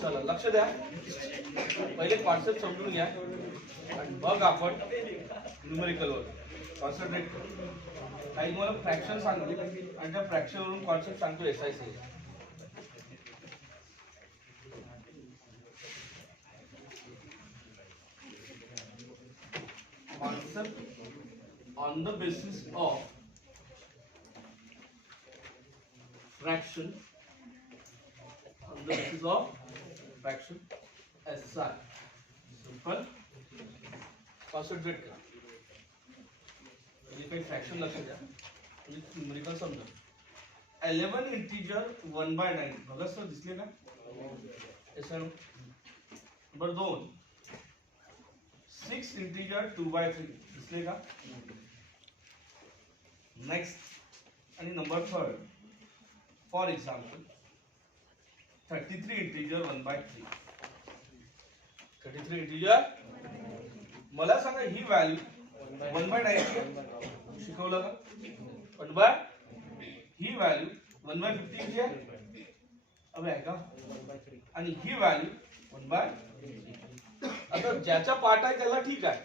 चला लक्ष द्या, पहिले कॉन्सेप्ट समजून घ्या आणि मग आपण न्यूमेरिकल वर कॉन्सन्ट्रेट करू. काही मला फ्रॅक्शन सांगतो आणि त्या फ्रॅक्शन वरून कॉन्सेप्ट सांगतो एसआयसी. Concept on the basis of fraction, on the basis of fraction SI. Simple. Concentrate करा. म्हणजे काही फ्रॅक्शन लक्षात द्या, म्हणजे न्यूमेरिकल समजा. 11 इंटीजर 1/9 बघा सर, दिसले का? SI नंबर 2 6 इंटीजर 2/3 दिसले का? नेक्स्ट आणि number 3 for example 33 integer 1/3. 33 integer, मला सांगा ही व्हॅल्यू 1/9 शिकवलं का? ही व्हॅल्यू 1/50 ची आहे. अबे आहे का? आणि ही व्हॅल्यू 1/3. आता ज्याचा पार्ट आहे त्याला ठीक आहे,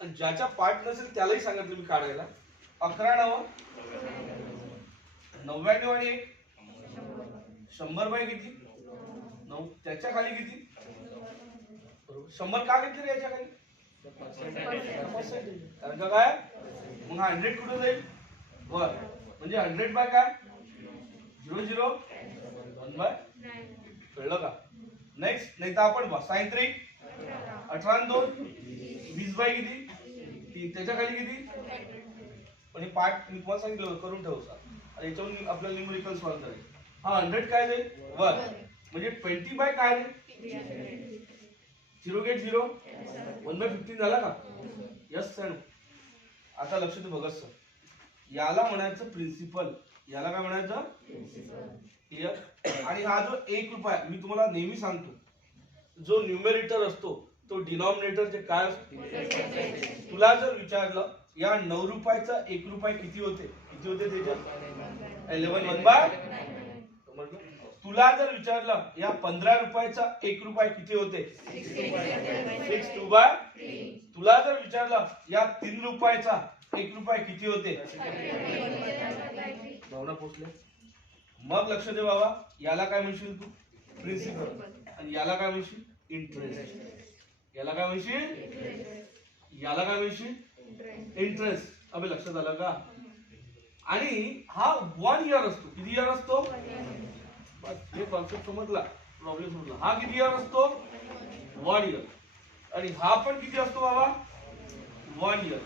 आणि ज्याचा पार्ट नसेल त्यालाही सांगा तुम्ही काढायला. 11 99 आणि 1 100 किती? 9. त्याच्या खाली किती? बरोबर 100 का घेतले याच्या खाली? कारण का काय? मग 100 कुठे जाईल? वर, म्हणजे 100 काय? 00 1/9. कळलं का? नेक्स्ट नाही तर आपण साइन 3 18 2 20 किती? 3. त्याच्या खाली किती? पण हे पार्ट मी तुम्हाला सांगितलं करून ठेव सर, आणि याच्यावरून आपल्याला न्यूमेरिकल सॉल्व करायचं. हा 100 काय जाईल? वर, म्हणजे 20 काय जाईल? 0 गेट 0 1/15 झाला का? Yes sir. आता लक्ष दे बघा सर, याला म्हणायचं प्रिन्सिपल, याला काय म्हणायचं? क्लियर. आणि हा जो 1 रुपया मी तुम्हाला नेहमी सांगतो, जो न्यूमेरेटर असतो तो डिनॉमिनेटर जे काय असतो. तुला जर विचारलं या 9 रुपयाचा 1 रुपया किती होते? किती होते त्याच्यात? 11 1/9. तुला जर विचारलं या 15 रुपयाचा 1 रुपया किती होते? 6 2/3. तुला जर विचारलं या 3 रुपयाचा 1 रुपया किती होते? भावना पोचले. मग लक्ष दे बाबा, याला काय म्हणशील तू? प्रिन्सिपल. आणि याला काय म्हणशील? इंटरेस्ट. याला काय म्हणशील? याला काय म्हणशील? इंटरेस्ट. अबे लक्षात आलं का? आणि हा 1 इयर असतो. किती इयर असतो? हे कॉन्सेप्ट समजला, प्रॉब्लेम समजला. हा किती इयर असतो? 1 इयर. आणि हा पण किती असतो बाबा? 1 इयर.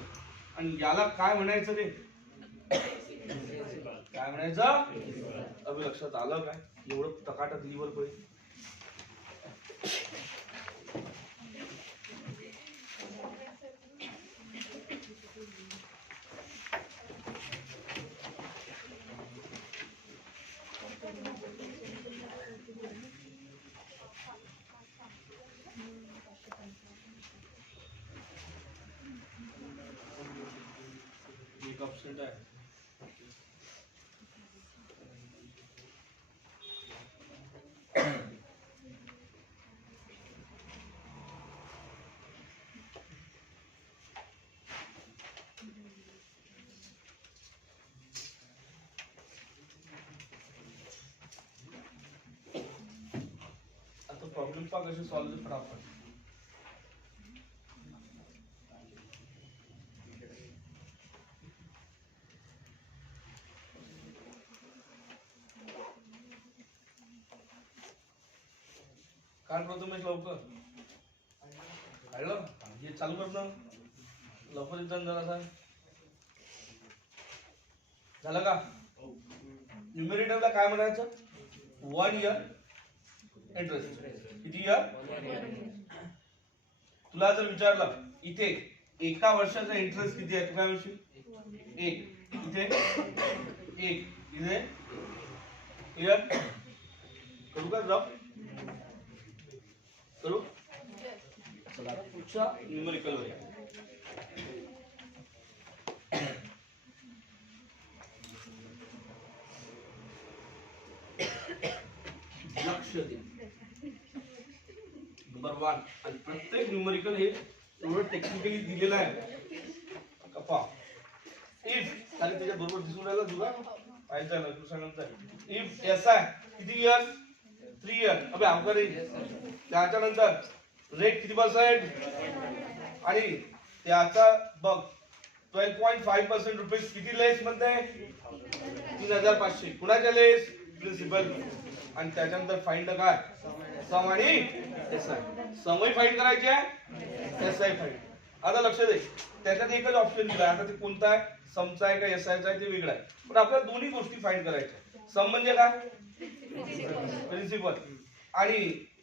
आणि याला काय म्हणायचं रे? काय म्हणायचं? अबे लक्षात आलं काय? एवढं टकाटक लिव्हर पडेल. एक ऑप्शन आहे. आता प्रॉब्लेम पा कसे सॉल्व फटाफट. काढ प्रथमेश लवकर. काढलं? हे चालू कर ना लवकर. इथं जरासा झालं का? न्यूमेरेटरला काय म्हणायचं? 1 इयर इंटरेस्ट. किती इयर? तुला जर विचारलं इथे एका वर्षाचा इंटरेस्ट किती आहे, तू काय म्हणशील? 1. इथे 1. इथे क्लियर? करू का ड्रॉप? करू? चला पुढच्या न्यूमेरिकल वर. लक्ष दे. नंबर 1 आणि प्रत्येक न्यूमरिकल हे एवढं टेक्निकली दिलेलं आहे कपा इफ खाली त्याच्या बरोबर दिसून राहिला तुला पाहिजे ना तू सांगणार इफ ऐसा किती इयर 3 इयर अबे अवघड त्याच्या नंतर रेट किती % आणि त्याचा बघ 12.5% रुपीज किती लेस म्हणते 3500 कुणाच्या लेस प्रिन्सिपल आणि त्याच्यानंतर फाइंड काय सम आणि एसआय समही फाइंड करायचे आहे एसआय फाइंड आता लक्ष दे त्याच्यात एकच ऑप्शन दिला आता ते कोणता आहे समचा आहे का एसआयचा आहे ते वेगळं आहे पण आपल्याला दोन्ही गोष्टी फाइंड करायच्या सम म्हणजे काय प्रिन्सिपल आणि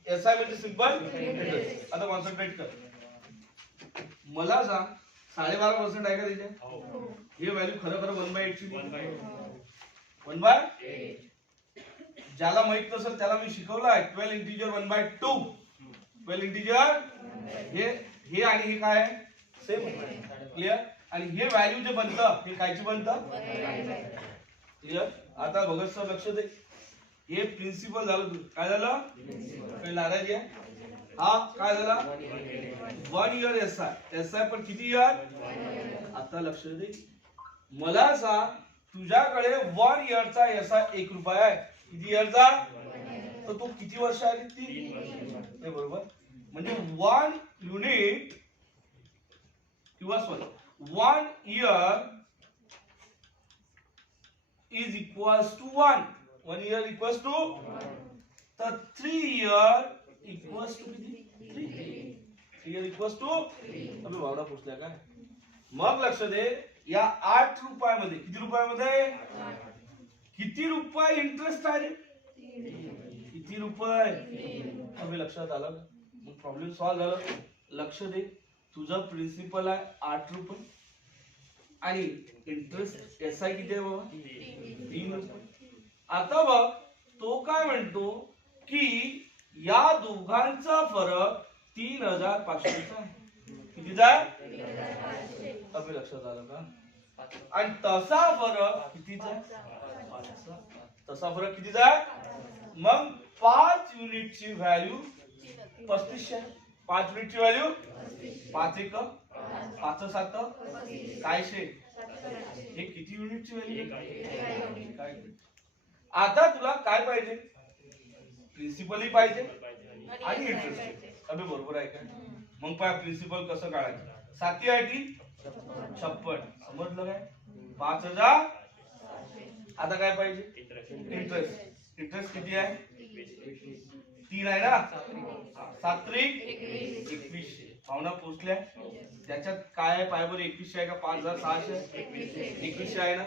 एसआय म्हणजे सिंपल इंटरेस्ट आता कॉन्सन्ट्रेट कर मला सांग 12.5% आहे का त्याच्या हे व्हॅल्यू खरं 1/8 ची 1/8 ज्याला माहित नसेल त्याला मी शिकवलं आहे 12 इंटिजर 1/2 12 इंटिजर हे आणि हे काय आहे सेम क्लियर आणि हे व्हॅल्यू जे बनतं हे कायची बनतं क्लियर आता भगत सर लक्ष दे हे प्रिन्सिपल झालं काय झालं काही नाराजी आहे हा काय झाला 1 इयर एसआय पण किती इयर आता लक्ष दे मला सांग तुझ्याकडे 1 इयरचा एसआय 1 रुपया आहे किती इयरचा तर तो किती वर्ष आली 3 वर्ष बरोबर म्हणजे 1 युनिट किंवा 1 year is equals to 1 year equals to तर 3 इयर इक्वल्स टू किती 3 इयर इक्वल्स टू अबे वावडा पुसल्या काय मग लक्ष दे या 8 रुपयामध्ये किती रुपयामध्ये किती रुपये इंटरेस्ट आहे रे किती रुपये अबे लक्षात आलं मग प्रॉब्लेम सॉल्व झाला लक्ष दे तुझा प्रिन्सिपल आहे 8 रुपये आणि इंटरेस्ट एसआय किती आहे बाबा 3 रुपये आता बघ तो काय म्हणतो की या दोघांचा फरक 3500 चा आहे कितीचा अबे लक्षात आलं का आणि तसा फरक कितीचा तसा फरक कितीचा मग 5 युनिटची व्हॅल्यू 3500 आहे 5 युनिटची व्हॅल्यू 5 एक 5 7 काय शे हे किती युनिटची व्हॅल्यू काय आता तुला काय पाहिजे प्रिन्सिपलही पाहिजे आणि इंटरेस्ट अबे बरोबर आहे का मग पाय प्रिन्सिपल कसं काढायचं 7 आयटी 56 समजलं काय 5000 आता काय पाहिजे इंटरेस्ट किती आहे 3 आहे ना 7 21 भावना पोचल्या त्याच्यात काय आहे पाय बरं 2100 आहे का 5600 2100 आहे ना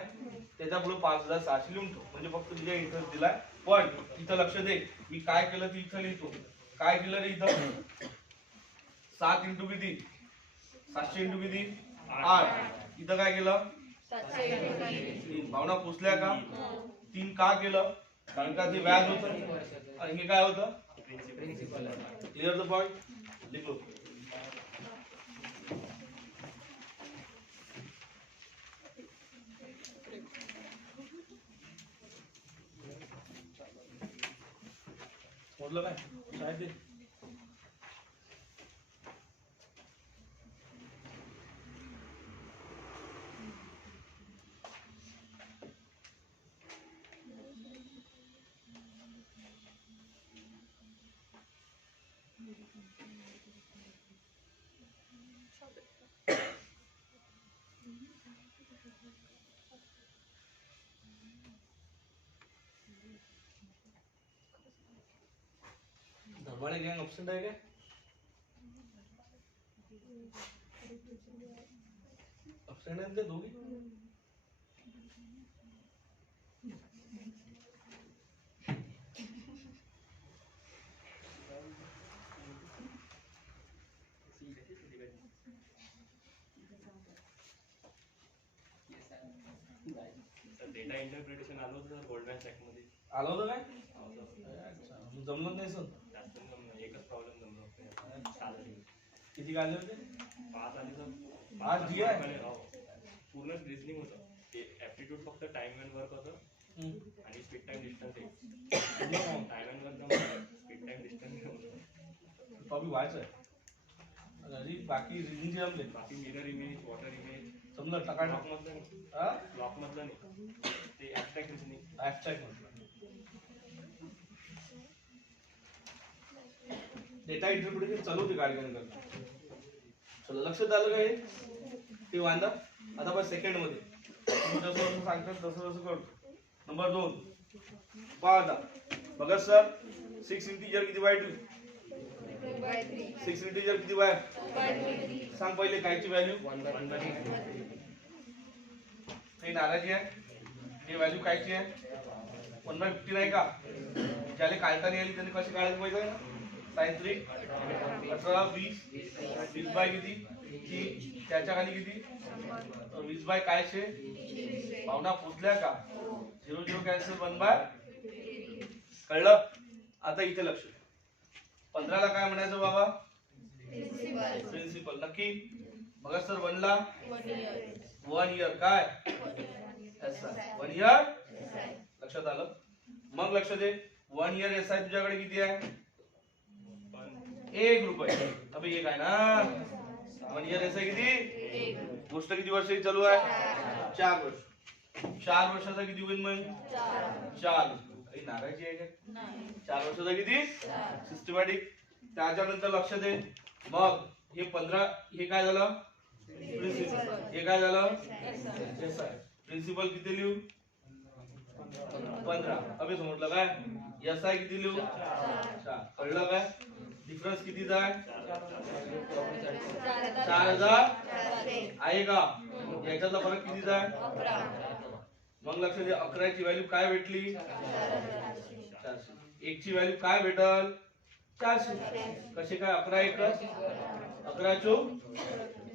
त्याच्या पुढे 5600 लिहून ठेव म्हणजे फक्त तुझ्या इंटरेस्ट दिलाय पण इथं लक्ष दे मी काय केलं ते इथं लिहितो काय केलं रे इथं 7 इंटू किती 700 इंटू किती 8 इथं काय केलं 3 भावना पोचल्या का 3 का केलं कारण का ते व्याज होतं आणि हे काय होतं क्लिअर द पॉइंट लिखो मतलब है शायद धरवाड़े गैंग ऑप्शन है क्या ऑप्शन है इनके दोगी डेटा इंटरप्रिटेशन आलो होतं गोल्डमॅन सॅक मध्ये आलं होतं काय अच्छा मग जमलं नाही सर जास्त एकच प्रॉब्लेम जमलो होतो किती काढले होते 5 आली तर 5 दिया आहे पूर्ण रिझनिंग होतं ते ऍप्टिट्यूड फक्त टाइम अँड वर्क होतं आणि स्पीड टाइम डिस्टन्स एक time and work speed time distance topic व्हायचं आहे आणि बाकी रिझनिंगचे जमले बाकी मिरर इमेज वॉटर इमेज समजा टकाट ब्लॉक मधलं नाही हा ब्लॉक मधलं नाही ते ऍबस्ट्रॅक्ट रिझनिंग ऍबस्ट्रॅक्ट म्हटलं डेटा इंटरप्रिटेशन चालू होते गाडीकडे करता चला लक्षात आलं का हे ते वांदा आता बस सेकंड मध्ये तुम्ही जसं जसं सांगतात तसं तसं करतो नंबर 2 पहा आता बघा सर 6 इंटिजर किती बाय 2 6 इंटिजर किती बाय सांग पहिले कायची व्हॅल्यू 1/3 काही नाराजी आहे ही व्हॅल्यू कायची आहे 1/50 नाही का ज्याला काढता नाही आली त्यांनी कशी काढायला पाहिजे साइन 3 18 20 20 बाय किती की त्याच्या खाली किती 20 बाय काय शे भावना पोचल्या का 0 0 कॅन्सल 1/, कळलं आता इथे लक्ष 15 ला काय म्हणायचं बाबा प्रिन्सिपल नक्की बघा सर 1 ला 1 इयर काय 1 इयर लक्षात आलं मग लक्ष दे 1 इयर एसआय तुझ्याकडे किती आहे 1 रुपये अबे एक आहे ना 1 इयर एसआय किती गोष्ट किती वर्षाची चालू आहे 4 वर्ष 4 वर्षाचा किती होईल मग 4 काही नाराजी आहे का 4 वर्षाचा किती सिस्टमॅटिक त्याच्यानंतर लक्ष दे मग हे 15 हे काय झालं प्रिन्सिपल हे काय झालं एसआय प्रिन्सिपल किती लिहू 15 अबे समजलं काय एसआय किती लिहू 4 कळलं काय डिफरन्स कितीचा आहे 4000 आहे का याच्यातला फरक कितीचा आहे मग लक्ष दे 11 ची व्हॅल्यू काय भेटली 400 1 ची व्हॅल्यू काय भेटल 400 कसे काय 11 1 11 चोक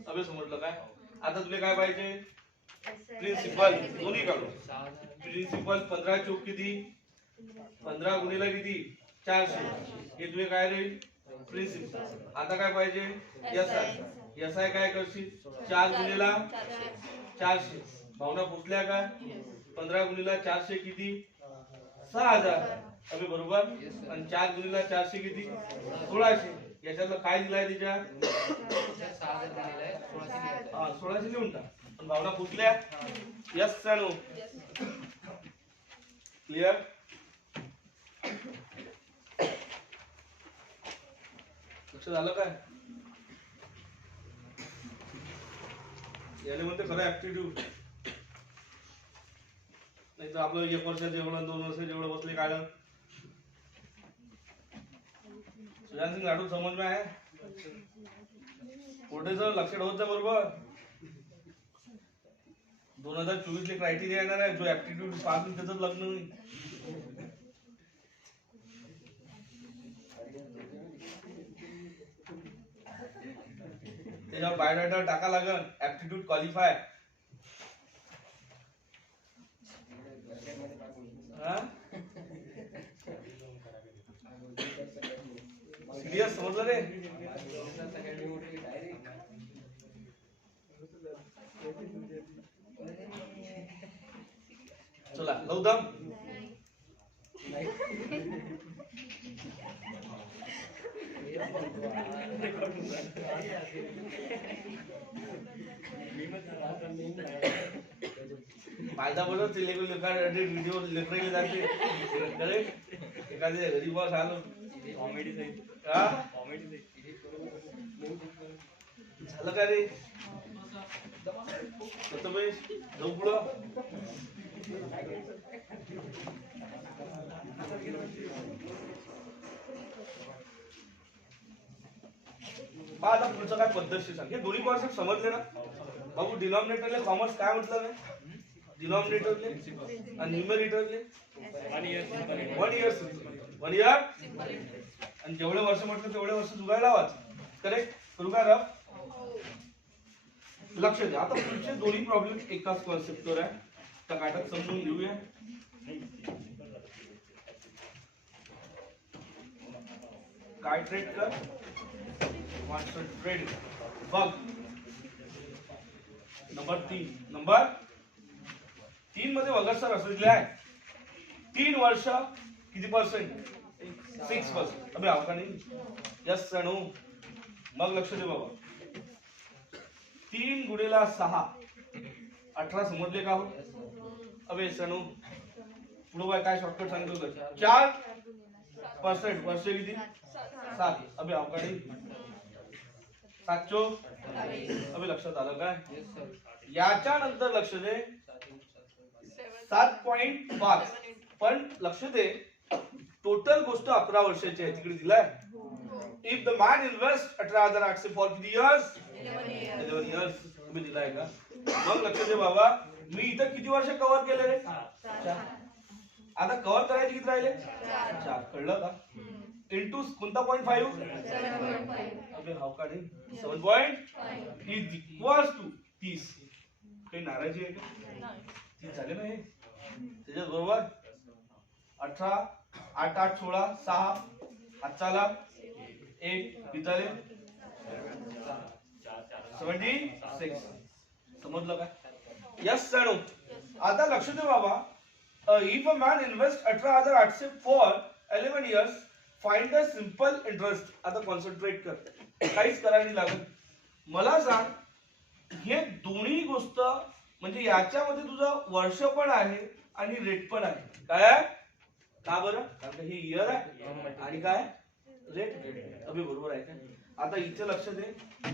अबे समजलं काय आता तुला काय पाहिजे प्रिन्सिपल दोन्ही काढू प्रिन्सिपल 15 चोक किती 15 गुणिले किती 400 हे तुझे काय राहील प्रिन्सिपल आता काय पाहिजे एसआय एसआय काय करशील 4 गुणिले 400 भावना पोचल्या का 15 गुणिले 400 किती 6000 अबे बरोबर आणि 4 गुणिले 400 किती 1600 याच्यातलं काय दिलाय त्याच्या 1600 लिहून टाक पण भावना पोचल्या यस नो क्लियर लक्ष झालं काय याने म्हणते खरं ऍप्टिट्यूड नाही तर आपलं 1 वर्षाचं एवढं 2 वर्षाचं एवढं बसले काढलं सुजान सिंग राठोड समझ में आहे पुढे सर लक्ष ठेवत जा बरोबर 2024 ले क्रायटेरिया येणार आहे जो ऍप्टिट्यूड पास होईल त्याचं लग्न होईल त्याच्यावर बायोडाटा टाका लागल ऍप्टिट्यूड क्वालिफाय सिरियस समजलं रे चला लवदम फायदा बरोबर ते व्हिडिओ लेकरले जाते एखाद्या घरी बस आलो कॉमेडी जाईल हा कॉमेडी जाईल झालं का रे जाऊ पुढं आता पुढचं काय पद्धतशीर सांग हे दोन्ही कॉन्सेप्ट समजले ना बाबू डिनॉमिनेटरले कॉमर्स काय म्हटलं नाही डिनॉमिनेटरले आणि न्यूमरेटरले 1 इयर आणि जेवढे वर्ष म्हटलं तेवढे वर्ष जुगायला लावाच करेक्ट करू का रफ लक्ष द्या आता पुढचे दोन्ही प्रॉब्लेम एकाच कॉन्सेप्टवर आहे त्या काटात समजून घेऊया काय ट्रेड कर मास्टर ट्रेड बघ नंबर 3 मध्ये वगैरे सर असं दिले आहे 3 वर्ष किती पर्सेंट 6%. अबे आवका नाही. यस सणू. मग लक्ष दे बाबा. 3 गुणिला 6 18 समजले का हो? अबे सणू पुढे बाय काय शॉर्टकट सांगितलं होतं? 4% वर्ष किती? 7. अबे आवका नाही. 7 चोक. अबे लक्षात आलं काय? याच्या नंतर लक्ष दे 7.5. पण लक्ष दे टोटल गोष्ट 11 वर्षाची आहे तिकडे दिलाय. If the man invest 18,800 for किती इयर्स? 11 इयर्स. तुम्ही दिलाय का? मग लक्ष दे बाबा मी इथं किती वर्ष कव्हर केले रे? 4. आता कव्हर करायचे किती राहिले? 4. कळलं का? इंटू कोणता 0.5? अबे हाव का नाही. 7.5 इज इक्वल्स टू 30. काही नाराजी आहे का? 30 झाले ना हे. त्याच्याच बरोबर 18 8 8 16 6 हातचाला 1 पिताले 76. समजलं का? यस सणू. आता लक्ष दे बाबा. If a man invest 18,800 for 11 years find the simple interest. आता कॉन्सन्ट्रेट कर. काहीच करायला लागत. मला सांग हे दोन्ही गोष्ट म्हणजे याच्यामध्ये तुझं वर्ष पण आहे आणि रेट पण आहे. काय आहे? का बरं? कारण हे इयर आहे आणि काय रेट. अबे बरोबर आहे का? आता इथे लक्ष दे.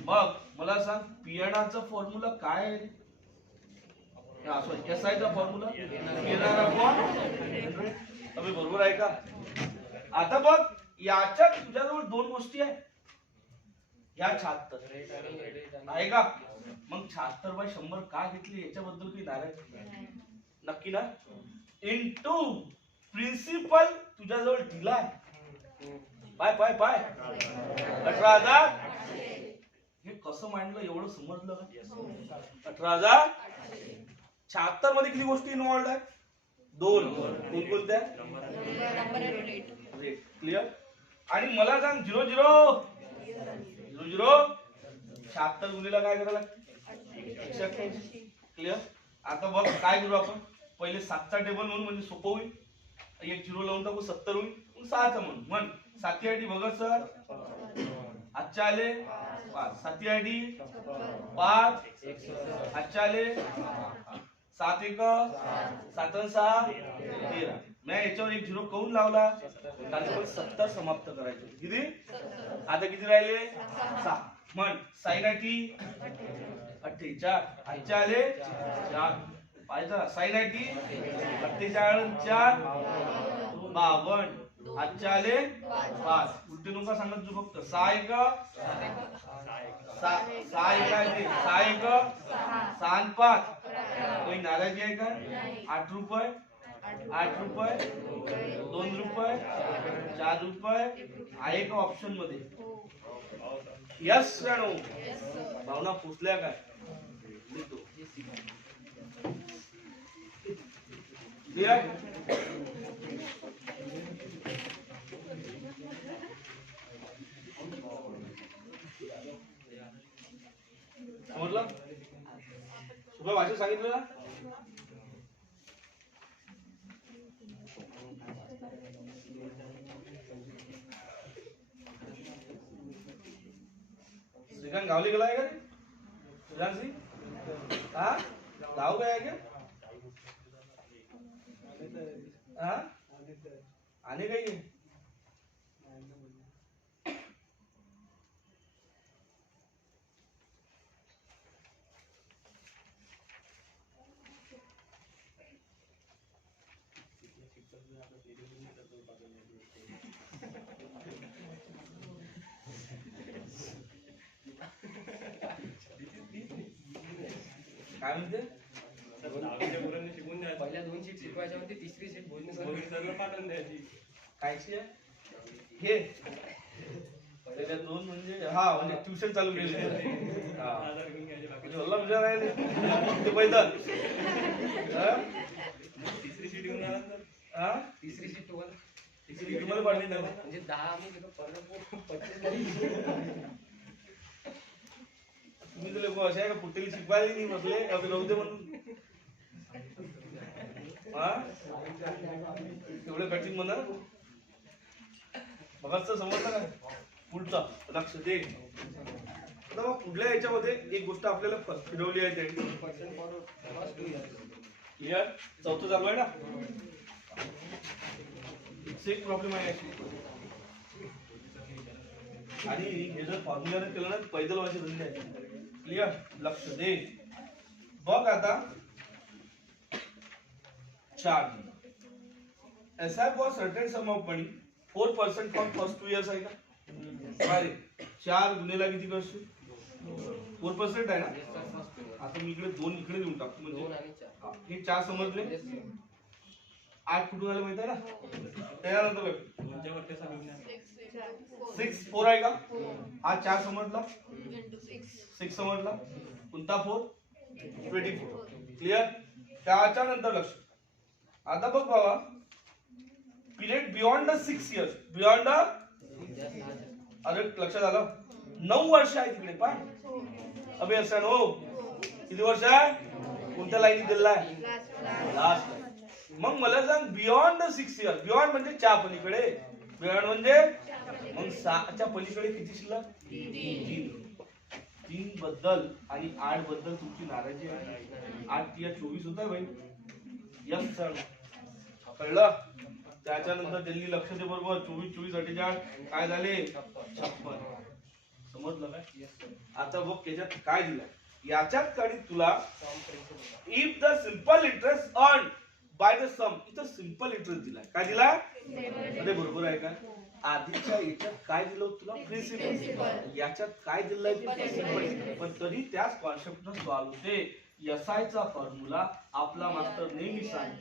मग मला सांग पियनाचा फॉर्म्युला काय आहे? SI चा फॉर्म्युला अबे बरोबर आहे का? आता बघ याच्यात तुझ्याजवळ दोन गोष्टी आहेत. या 76 आहे का? मग 76/100 का घेतली याच्याबद्दल काही नाराज नक्की ना? इनटू प्रिन्सिपल तुझ्याजवळ दिलाय. पाय 18,000. हे कसं मांडलं एवढं समजलं का? 18,000. 76 मध्ये किती गोष्टी इन्व्हॉल्ड आहेत? दोन कोणत्या? रेट. क्लिअर. आणि मला सांग 0 76 गुणिला काय करायला? 188. क्लिअर. आता बघ काय करू आपण पहिले 7चा टेबल म्हणून म्हणजे सोपं होईल. एक 0 लावून टाकू 70 होईल. 6चा म्हण 7 आयडी बघत सर. आजच्या आले 5. 7 आयडी 5. आजच्या आले 7 1 7 6 13. मी याच्यावर एक 0 काऊन लावला? कारण 70 समाप्त करायचे. किती? आता किती राहिले? 6. म्हण साइन 48. आजच्या आले 4. पाहिजे साइन 48 4 52. आजच्या आले 5. उलटे नुका सांगत तू फक्त 6 1 6 1 6 5. कोई नाराजी आहे का? 8 रुपये 2 रुपये 4 रुपये आहे का ऑप्शन मध्ये? यस राणू. भावना पोचल्या काय? समजलं? सुबह भाषा सांगितलं ना? श्रीकांत गावले गेला आहे का रे? श्रीकांत सिंह हा गाव काय आहे का? हा आणि काही आहे? काय म्हणते? शिकून द्या. पहिल्या 2 शीट शिकवायच्या होती. तिसरी शीट बोलणे सरला पाठवून द्यायची. कायची आहे? हे पहिल्या 2 म्हणजे हा म्हणजे ट्युशन चालू केली. हा म्हणजे वल्ला विचार आहे ते पहिलं. तिसरी शीट घेऊन आला तर हा तिसरी शीट तुम्हाला तिसरी तुम्हाला पाडली नाही म्हणजे 10 आम्ही तिथं परत 25 तुम्ही तुला असे आहे का पुट्टेली शिकवायला नाही बसले का नव्हते म्हणून? हा एवढं कठीण म्हणा मगाच समजलं काय पुढचा लक्ष दे. आता मग पुढल्या याच्यामध्ये एक गोष्ट आपल्याला फिरवली आहे त्यांनी. क्लिअर? चौथं चालू आहे ना. एक प्रॉब्लेम आहे आणि हे जर फॉर्म्युला केलं ना पैदल व्हायचे धंदे आहे. क्लिअर? लक्ष दे. बघ आता 4 SI for certain sum of money 4% for first 2 years आहे का? काय 4 गुणिले किती करशील? 4% आहे ना. आता मी इकडे 2 इकडे देऊन टाकतो म्हणजे हे 4 समजले. 8 कुठून आले माहिती आहे ना. त्यानंतर दोनच्या वरती असं घेऊन या. 6 4 आहे का? हा 4 समजला. 6 समजला. कोणता 4? 24. क्लिअर? त्याच्या नंतर लक्ष. आता बघ बाबा पिरियड बियॉन्ड 6 इयर्स. बियॉन्ड अरे लक्षात आलं 9 वर्ष आहे तिकडे. पाय अबे असं नो किती वर्ष आहे? कोणत्या लाईनी दिलेला आहे? लास्ट. मग मला सांग बियॉन्ड 6 इयर्स. बियॉन्ड म्हणजे 4 पलीकडे. बियॉन्ड म्हणजे मग 6च्या पलीकडे किती शिल्लक? 3 बद्दल आणि 8 बद्दल तुमची नाराजी आहे. 8 या 24 होता भाई. यस सर कळलं. त्याच्यानंतर दिल्ली लक्ष दे बरोबर. 24 24 48 काय झाले? 56. समजलं काय? आता बघ त्याच्यात काय दिलं. याच्यात कडे तुला if the simple interest earn by the sum. इथं सिंपल इंटरेस्ट दिलाय. काय दिलाय? अरे बरोबर आहे का? आधीच्या याच्यात काय दिलं तुला? प्रिन्सिपल. याच्यात काय दिलंय? प्रिन्सिपल. पण तरी त्याच कॉन्सेप्टनं सॉल्व्ह होते. SI चा फॉर्म्युला आपला मास्टर नेहमी सांगते